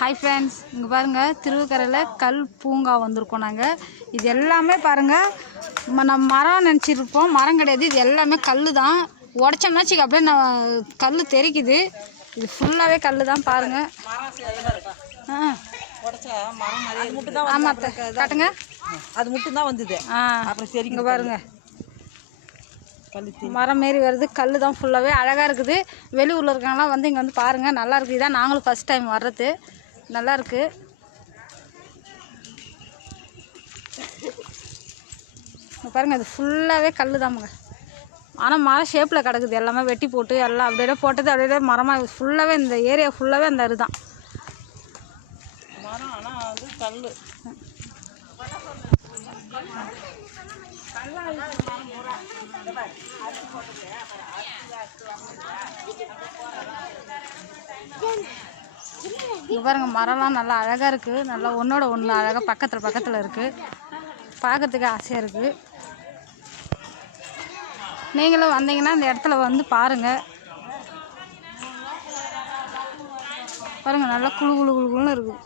Hi friends, இங்கே பாருங்கள், திருவக்கரையில் கல் பூங்கா வந்திருக்கோம் நாங்கள். இது எல்லாமே பாருங்கள், நம்ம மரம் நினச்சிருப்போம், மரம் கிடையாது. இது எல்லாமே கல் தான். உடச்சோம்னாச்சுக்கு அப்படியே நான் கல் தெரிக்குது. இது ஃபுல்லாகவே கல் தான் பாருங்கள். ஆமாம், காட்டுங்க. அது மட்டும் தான் வந்தது. அப்புறம் சரி, இங்கே பாருங்கள், மரம் மாரி வருது. கல் தான் ஃபுல்லாகவே அழகாக இருக்குது. வெளியூரில் இருக்காங்களாம் வந்து இங்கே வந்து பாருங்கள், நல்லா இருக்குது. இதான் நாங்களும் ஃபஸ்ட் டைம் வர்றது. நல்லா இருக்குது. இங்கே பாருங்கள், இது ஃபுல்லாகவே கல் தான்ங்க. ஆனால் மரம் ஷேப்பில் கிடக்குது. எல்லாமே வெட்டி போட்டு எல்லாம் அப்படியே போட்டது அப்படியே மரமாக ஃபுல்லாகவே இந்த ஏரியா ஃபுல்லாகவே அந்த இதுதான் மரம். ஆனால் வந்து கல் இங்கே பாருங்கள், மரம்லாம் நல்லா அழகாக இருக்குது. நல்லா ஒன்றோட ஒன்று அழகாக பக்கத்தில் இருக்குது. பார்க்கறதுக்கு ஆசையாக இருக்குது. நீங்களும் வந்தீங்கன்னா இந்த இடத்துல வந்து பாருங்கள். பாருங்கள், நல்லா குளு குளு குளுன்னு இருக்குது.